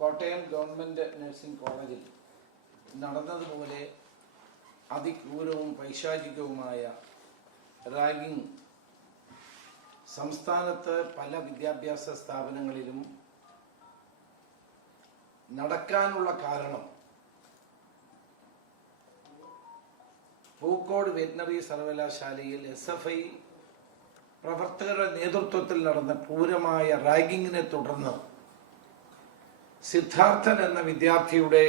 Kottayam government nursing കോളേജിൽ നടന്നതുപോലെ അതിക്രൂരവും പൈശാചികവുമായ ragging സംസ്ഥാനത്ത് പല വിദ്യാഭ്യാസ സ്ഥാപനങ്ങളിലും നടക്കാനുള്ള കാരണം പൂക്കോട് വെറ്റിനറി സർവകലാശാലയിൽ എസ് എഫ് ഐ പ്രവർത്തകരുടെ നേതൃത്വത്തിൽ നടന്ന ക്രൂരമായ റാഗിങ്ങിനെ തുടർന്ന് സിദ്ധാർത്ഥൻ എന്ന വിദ്യാർത്ഥിയുടെ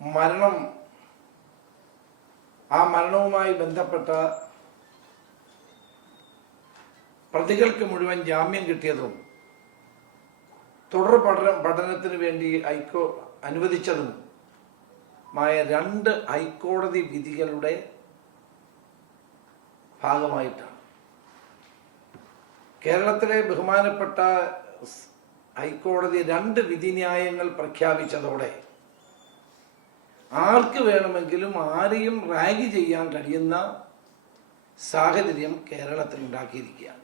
മരണം ആ മരണവുമായി ബന്ധപ്പെട്ട പ്രതികൾക്ക് മുഴുവൻ ജാമ്യം കിട്ടിയതും തുടർ പഠന പഠനത്തിന് വേണ്ടി ഹൈക്കോ അനുവദിച്ചതും മായ രണ്ട് ഹൈക്കോടതി വിധികളുടെ ഭാഗമായിട്ടാണ്. കേരളത്തിലെ ബഹുമാനപ്പെട്ട ഹൈക്കോടതി രണ്ട് വിധിന്യായങ്ങൾ പ്രഖ്യാപിച്ചതോടെ ആർക്ക് വേണമെങ്കിലും ആരെയും റാഗ് ചെയ്യാൻ കഴിയുന്ന സാഹചര്യം കേരളത്തിൽ ഉണ്ടാക്കിയിരിക്കുകയാണ്.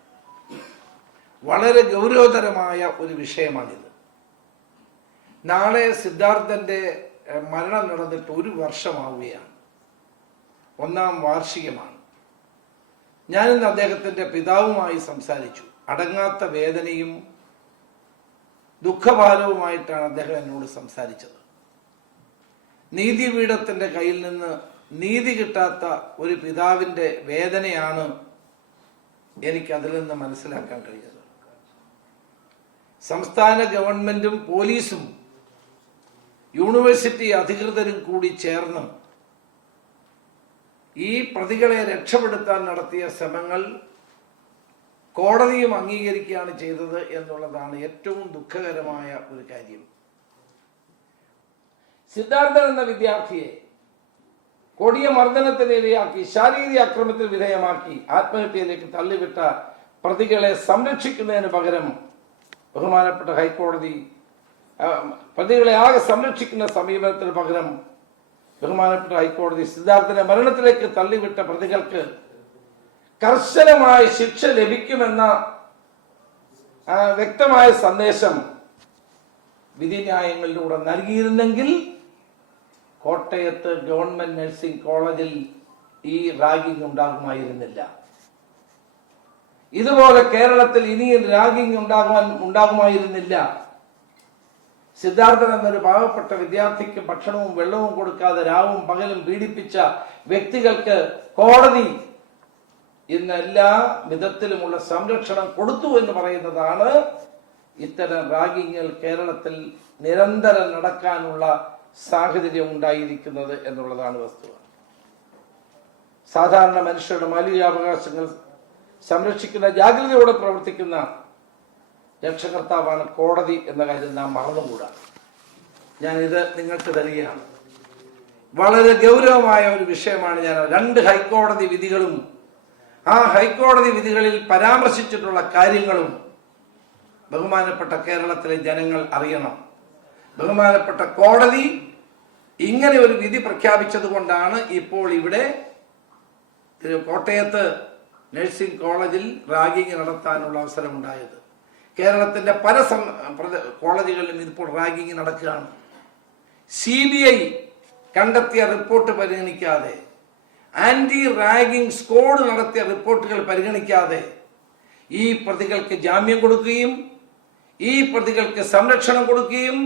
വളരെ ഗൗരവതരമായ ഒരു വിഷയമാണിത്. നാളെ സിദ്ധാർത്ഥന്റെ മരണം നടന്നിട്ട് ഒരു വർഷമാവുകയാണ്. ഒന്നാം വാർഷികമാണ്. ഞാനിന്ന് അദ്ദേഹത്തിന്റെ പിതാവുമായി സംസാരിച്ചു. അടങ്ങാത്ത വേദനയും ദുഃഖഭാരവുമായിട്ടാണ് അദ്ദേഹം എന്നോട് സംസാരിച്ചത്. നീതിപീഠത്തിന്റെ കയ്യിൽ നിന്ന് നീതി കിട്ടാത്ത ഒരു പിതാവിന്റെ വേദനയാണ് എനിക്ക് അതിൽ നിന്ന് മനസ്സിലാക്കാൻ കഴിയുന്നത് സംസ്ഥാന ഗവൺമെന്റും പോലീസും യൂണിവേഴ്സിറ്റി അധികൃതരും കൂടി ചേർന്ന് ഈ പ്രതികളെ രക്ഷപ്പെടുത്താൻ നടത്തിയ ശ്രമങ്ങൾ കോടതിയും അംഗീകരിക്കുകയാണ് ചെയ്തത് എന്നുള്ളതാണ് ഏറ്റവും ദുഃഖകരമായ ഒരു കാര്യം. സിദ്ധാർത്ഥൻ എന്ന വിദ്യാർത്ഥിയെ കൊടിയ മർദ്ദനത്തിനിരയാക്കി ശാരീരിക അക്രമത്തിന് വിധേയമാക്കി ആത്മഹത്യയിലേക്ക് തള്ളിവിട്ട പ്രതികളെ സംരക്ഷിക്കുന്നതിന് പകരം ബഹുമാനപ്പെട്ട ഹൈക്കോടതി പ്രതികളെ ആകെ സംരക്ഷിക്കുന്ന സമീപനത്തിന് പകരം ബഹുമാനപ്പെട്ട ഹൈക്കോടതി സിദ്ധാർത്ഥനെ മരണത്തിലേക്ക് തള്ളിവിട്ട പ്രതികൾക്ക് കർശനമായ ശിക്ഷ ലഭിക്കുമെന്ന വ്യക്തമായ സന്ദേശം വിധിന്യായങ്ങളിലൂടെ നൽകിയിരുന്നെങ്കിൽ കോട്ടയത്ത് ഗവൺമെന്റ് നഴ്സിംഗ് കോളേജിൽ ഈ റാഗിംഗ് ഉണ്ടാകുമായിരുന്നില്ല. ഇതുപോലെ കേരളത്തിൽ ഇനിയും റാഗിംഗ് ഉണ്ടാകുവാൻ ഉണ്ടാകുമായിരുന്നില്ല. സിദ്ധാർത്ഥൻ എന്നൊരു പാവപ്പെട്ട വിദ്യാർത്ഥിക്ക് ഭക്ഷണവും വെള്ളവും കൊടുക്കാതെ രാവും പകലും പീഡിപ്പിച്ച വ്യക്തികൾക്ക് കോടതി ഇന്ന് എല്ലാ വിധത്തിലുമുള്ള സംരക്ഷണം കൊടുത്തു എന്ന് പറയുന്നതാണ് ഇത്തരം റാഗിങ്ങുകൾ കേരളത്തിൽ നിരന്തരം നടക്കാനുള്ള സാഹചര്യം ഉണ്ടായിരിക്കുന്നത് എന്നുള്ളതാണ് വസ്തുത. സാധാരണ മനുഷ്യരുടെ മൗലികാവകാശങ്ങൾ സംരക്ഷിക്കുന്ന ജാഗ്രതയോടെ പ്രവർത്തിക്കുന്ന രക്ഷകർത്താവാണ് കോടതി എന്ന കാര്യം നാം മറന്നുകൂടാ. ഇത് നിങ്ങൾക്ക് തരികയാണ്. വളരെ ഗൗരവമായ ഒരു വിഷയമാണ് ഞാൻ രണ്ട് ഹൈക്കോടതി വിധികളും ആ ഹൈക്കോടതി വിധികളിൽ പരാമർശിച്ചിട്ടുള്ള കാര്യങ്ങളും ബഹുമാനപ്പെട്ട കേരളത്തിലെ ജനങ്ങൾ അറിയണം. ബഹുമാനപ്പെട്ട കോടതി ഇങ്ങനെ ഒരു വിധി പ്രഖ്യാപിച്ചത് കൊണ്ടാണ് ഇപ്പോൾ ഇവിടെ കോട്ടയത്ത് നഴ്സിംഗ് കോളേജിൽ റാഗിങ് നടത്താനുള്ള അവസരമുണ്ടായത്. കേരളത്തിന്റെ പല സം- കോളേജുകളിലും ഇപ്പോൾ റാഗിങ് നടക്കുകയാണ്. സി ബി ഐ കണ്ടെത്തിയ റിപ്പോർട്ട് പരിഗണിക്കാതെ ആന്റി റാഗിംഗ് സ്ക്വാഡ് നടത്തിയ റിപ്പോർട്ടുകൾ പരിഗണിക്കാതെ ഈ പ്രതികൾക്ക് ജാമ്യം കൊടുക്കുകയും ഈ പ്രതികൾക്ക് സംരക്ഷണം കൊടുക്കുകയും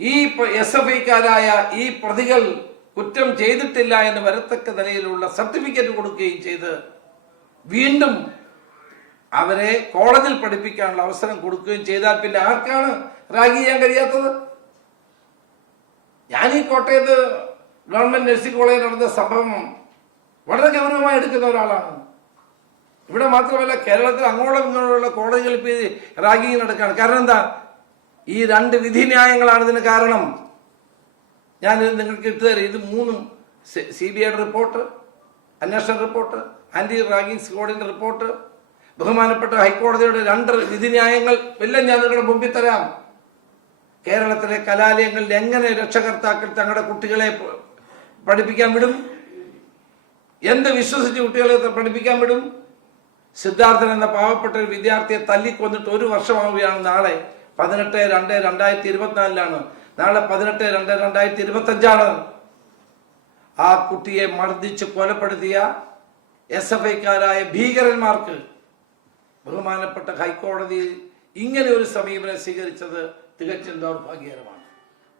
ഈ എസ് എഫ് ഐക്കാരായ ഈ പ്രതികൾ കുറ്റം ചെയ്തിട്ടില്ല എന്ന് വരത്തക്ക നിലയിലുള്ള സർട്ടിഫിക്കറ്റ് കൊടുക്കുകയും ചെയ്ത് വീണ്ടും അവരെ കോളേജിൽ പഠിപ്പിക്കാനുള്ള അവസരം കൊടുക്കുകയും ചെയ്താൽ പിന്നെ ആർക്കാണ് റാഗ് ചെയ്യാൻ കഴിയാത്തത്? ഞാൻ ഈ കോട്ടയത്ത് ഗവൺമെന്റ് നഴ്സിംഗ് കോളേജിൽ നടന്ന സംഭവം വളരെ ഗൗരവമായി എടുക്കുന്ന ഒരാളാണ്. ഇവിടെ മാത്രമല്ല കേരളത്തിൽ അങ്ങോളം ഇങ്ങോട്ടുള്ള കോടതികളിൽ ഇപ്പോൾ റാഗിങ് നടക്കുകയാണ്. കാരണം എന്താ? ഈ രണ്ട് വിധിന്യായങ്ങളാണ് ഇതിന് കാരണം. ഞാൻ നിങ്ങൾക്ക് ഇട്ടുതരാം ഇത് മൂന്നും സി ബി ഐയുടെ റിപ്പോർട്ട് അന്വേഷണ റിപ്പോർട്ട് ആന്റി റാഗിങ് സ്ക്വാഡിന്റെ റിപ്പോർട്ട് ബഹുമാനപ്പെട്ട ഹൈക്കോടതിയുടെ രണ്ട് വിധിന്യായങ്ങൾ എല്ലാം ഞാൻ നിങ്ങളുടെ മുമ്പിൽ തരാം. കേരളത്തിലെ കലാലയങ്ങളിൽ എങ്ങനെ രക്ഷകർത്താക്കൾ തങ്ങളുടെ കുട്ടികളെ പഠിപ്പിക്കാൻ വിടും? എന്ത് വിശ്വസിച്ച് കുട്ടികളെ പഠിപ്പിക്കാൻ വിടും? സിദ്ധാർത്ഥൻ എന്ന പാവപ്പെട്ട ഒരു വിദ്യാർത്ഥിയെ തല്ലിക്കൊന്നിട്ട് ഒരു വർഷമാവുകയാണ് നാളെ. പതിനെട്ട് രണ്ട് രണ്ടായിരത്തി ഇരുപത്തിനാലിലാണ് നാളെ പതിനെട്ട് രണ്ട് രണ്ടായിരത്തി ഇരുപത്തി അഞ്ചാണ് ആ കുട്ടിയെ മർദ്ദിച്ച് കൊലപ്പെടുത്തിയ എസ് എഫ് ഐക്കാരായ ഭീകരന്മാർക്ക് ബഹുമാനപ്പെട്ട ഹൈക്കോടതി ഇങ്ങനെ ഒരു സമീപനം സ്വീകരിച്ചത് തികച്ചും ദൗർഭാഗ്യകരമാണ്.